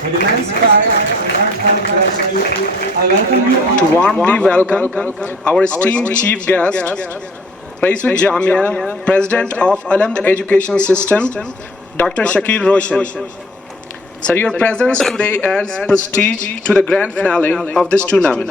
To warmly welcome our esteemed chief guest, Raisul Jamia, President of Alamd Education System, Dr. Shakil Roshan. Sir, your presence today adds prestige to the grand finale of this tournament.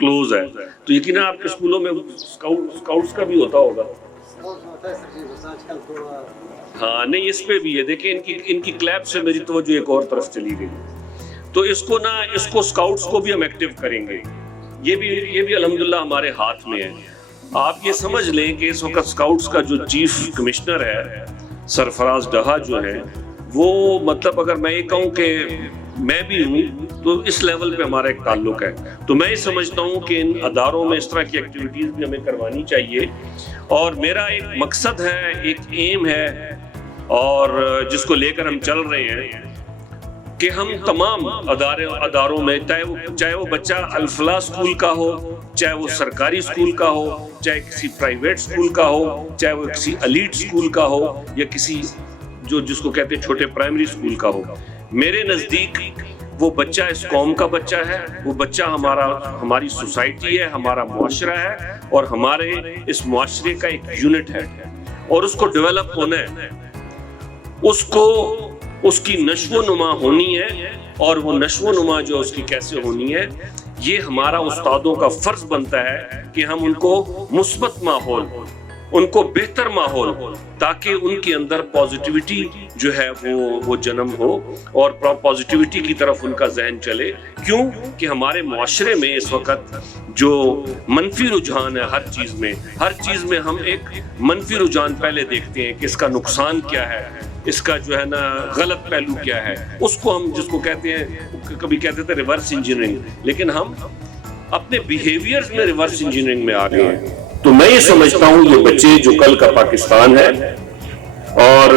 Close ہے. تو یقیناً آپ کے اسکولوں میں scouts کا بھی ہوتا ہوگا. ہاں نہیں اس پہ بھی ہے. دیکھیں ان کی کلیپ سے میری توجہ ایک اور طرف چلی گئی. تو اس کو اسکاؤٹس کو بھی ہم ایکٹیو کریں گے. یہ بھی الحمدللہ ہمارے ہاتھ میں ہے. آپ یہ سمجھ لیں کہ اس وقت اسکاؤٹس کا جو چیف کمشنر ہے سرفراز ڈہا جو ہے وہ مطلب اگر میں یہ کہوں کہ میں بھی ہوں تو اس لیول پہ ہمارا ایک تعلق ہے. تو میں یہ سمجھتا ہوں کہ ان اداروں میں اس طرح کی ایکٹیویٹیز بھی ہمیں کروانی چاہیے. اور میرا ایک مقصد ہے, ایک ایم ہے اور جس کو لے کر ہم چل رہے ہیں کہ ہم تمام اداروں میں چاہے وہ بچہ الفلاح اسکول کا ہو, چاہے وہ سرکاری اسکول کا ہو, چاہے کسی پرائیویٹ اسکول کا ہو, چاہے وہ کسی ایلیٹ اسکول کا ہو یا کسی جس کو کہتے ہیں چھوٹے پرائمری اسکول کا ہو, میرے نزدیک وہ بچہ اس قوم کا بچہ ہے. وہ بچہ ہماری سوسائٹی ہے, ہمارا معاشرہ ہے اور ہمارے اس معاشرے کا ایک یونٹ ہے اور اس کو ڈیولپ ہونا ہے. اس کی نشو و نما ہونی ہے اور وہ نشو و نما جو اس کی کیسے ہونی ہے یہ ہمارا استادوں کا فرض بنتا ہے کہ ہم ان کو مثبت ماحول, ان کو بہتر ماحول تاکہ ان کے اندر پازیٹیوٹی جو ہے وہ جنم ہو اور پازیٹیوٹی کی طرف ان کا ذہن چلے. کیوں کہ ہمارے معاشرے میں اس وقت جو منفی رجحان ہے ہر چیز میں ہم ایک منفی رجحان پہلے دیکھتے ہیں کہ اس کا نقصان کیا ہے, اس کا جو ہے نا غلط پہلو کیا ہے. اس کو ہم جس کو کہتے ہیں کبھی کہتے تھے ریورس انجینئرنگ, لیکن ہم اپنے بیہیویئرز میں ریورس انجینئرنگ میں آ گئے ہیں. تو میں یہ سمجھتا ہوں یہ بچے جو کل کا پاکستان ہے. اور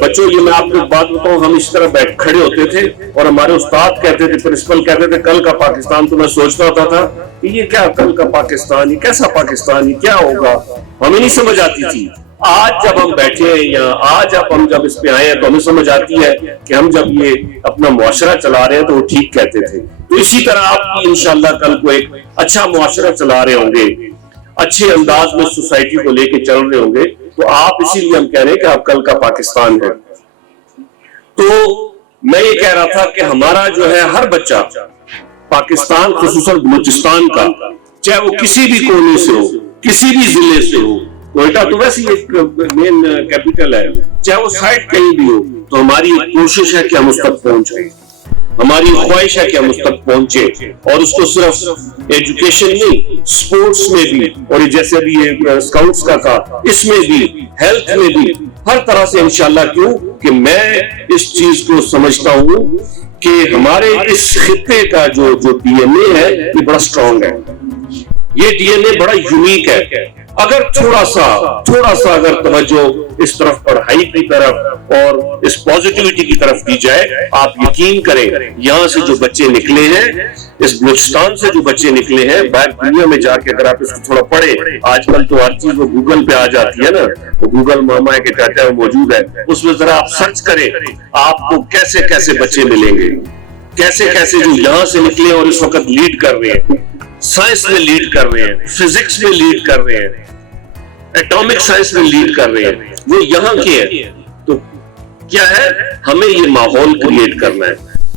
بچوں یہ میں آپ کو ایک بات بتاؤں, ہم اس طرح بیٹھ کھڑے ہوتے تھے اور ہمارے استاد کہتے تھے, پرنسپل کہتے تھے کل کا پاکستان. تو میں سوچتا ہوتا تھا کہ یہ کیا کل کا پاکستان, یہ کیسا پاکستان, یہ کیا ہوگا, ہمیں نہیں سمجھ آتی تھی. آج جب ہم بیٹھے ہیں یا آج ہم جب اس پہ آئے ہیں تو ہمیں سمجھ آتی ہے کہ ہم جب یہ اپنا معاشرہ چلا رہے ہیں تو وہ ٹھیک کہتے تھے. تو اسی طرح آپ بھی انشاءاللہ کل کو ایک اچھا معاشرہ چلا رہے ہوں گے, اچھے انداز میں سوسائٹی کو لے کے چل رہے ہوں گے. تو آپ اسی لیے ہم کہہ رہے ہیں کہ آپ کل کا پاکستان ہے. تو میں یہ کہہ رہا تھا کہ ہمارا جو ہے ہر بچہ پاکستان خصوصاً بلوچستان کا, چاہے وہ کسی بھی کونے سے ہو, کسی بھی ضلع سے ہو, کوئٹہ تو ویسے ایک مین کیپٹل ہے, چاہے وہ سائٹ کہیں بھی ہو, تو ہماری کوشش ہے کہ ہم اس تک پہنچیں. ہماری خواہش ہے کہ ہم اس تک پہنچے اور اس کو صرف ایجوکیشن نہیں, سپورٹس میں بھی, اور جیسے بھی اسکاؤٹس کا کہا, اس میں بھی, ہیلتھ میں بھی, ہر طرح سے انشاءاللہ. کیوں کہ میں اس چیز کو سمجھتا ہوں کہ ہمارے اس خطے کا جو ڈی این اے ہے یہ بڑا سٹرونگ ہے. یہ ڈی این اے بڑا یونیک ہے. اگر تھوڑا سا اگر توجہ اس طرف پڑھائی کی طرف اور اس پازیٹیوٹی کی طرف دی جائے, آپ یقین کریں یہاں سے جو بچے نکلے ہیں, اس بلوچستان سے جو بچے نکلے ہیں, باہر دنیا میں جا کے اگر آپ اس کو تھوڑا پڑھیں, آج کل تو ہر چیز وہ گوگل پہ آ جاتی ہے نا, وہ گوگل ماما ہے کہ کہتا ہے وہ موجود ہے, اس میں ذرا آپ سرچ کریں, آپ کو کیسے کیسے بچے ملیں گے, کیسے جو یہاں سے نکلے اور اس وقت لیڈ کر رہے ہیں, سائنس میں لیڈ کر رہے ہیں, فزکس میں لیڈ کر رہے ہیں, ایٹامک سائنس میں لیڈ کر رہے ہیں, وہ یہاں کے ہیں. تو کیا ہے, ہمیں یہ ماحول کریٹ کرنا ہے.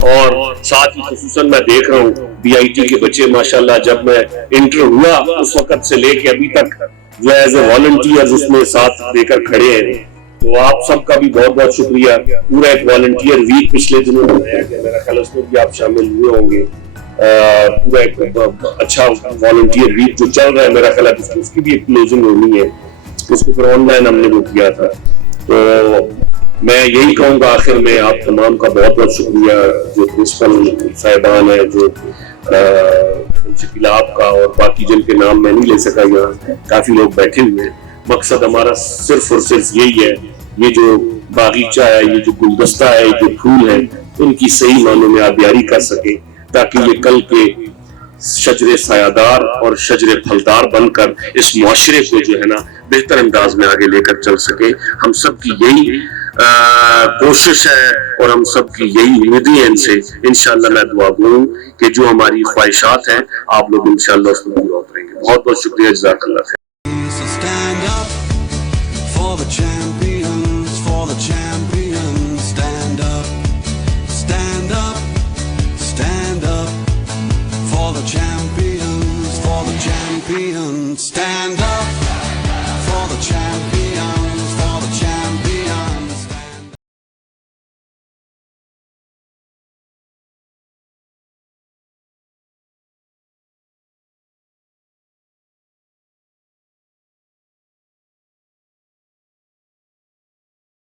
اور ساتھ ہی خصوصاً میں دیکھ رہا ہوں بی آئی ٹی کے بچے ماشاءاللہ, جب میں انٹر ہوا اس وقت سے لے کے ابھی تک جو ایز اے والنٹیئر اس میں ساتھ دے کر کھڑے ہیں. تو آپ سب کا بھی بہت بہت شکریہ. پورا ایک والنٹیئر ویک پچھلے دنوں میں بنایا گیا, میرا خیال اس میں بھی آپ شامل ہوئے ہوں گے. پورا ایک اچھا والنٹیئر ویک جو چل رہا ہے, میرا خیال ہے اس کی بھی ایک کلوزنگ ہونی ہے, اس کو پھر آن لائن ہم نے وہ کیا تھا. تو میں یہی کہوں گا آخر میں آپ تمام کا بہت بہت شکریہ, جو پرنسپل صاحبان ہیں, جو شکیل آپ کا, اور باقی جن کے نام میں نہیں لے سکا, یہاں کافی لوگ بیٹھے ہوئے ہیں. مقصد ہمارا صرف اور صرف یہی ہے, یہ جو باغیچہ ہے, یہ جو گلدستہ ہے, یہ جو پھول ہیں, ان کی صحیح معنوں میں آبیاری کر سکے, تاکہ یہ کل کے شجر سایہدار اور شجر پھلدار بن کر اس معاشرے کو جو ہے نا بہتر انداز میں آگے لے کر چل سکے. ہم سب کی یہی کوشش ہے اور ہم سب کی یہی امیدیں ہیں ان سے. انشاءاللہ میں دعا گوں کہ جو ہماری خواہشات ہیں آپ لوگ انشاءاللہ اس میں پورا اتریں گے. بہت بہت شکریہ, جزاک اللہ خیر. Stand up for the champions, for the champions. Stand up, stand up, stand up for the champions, for Stand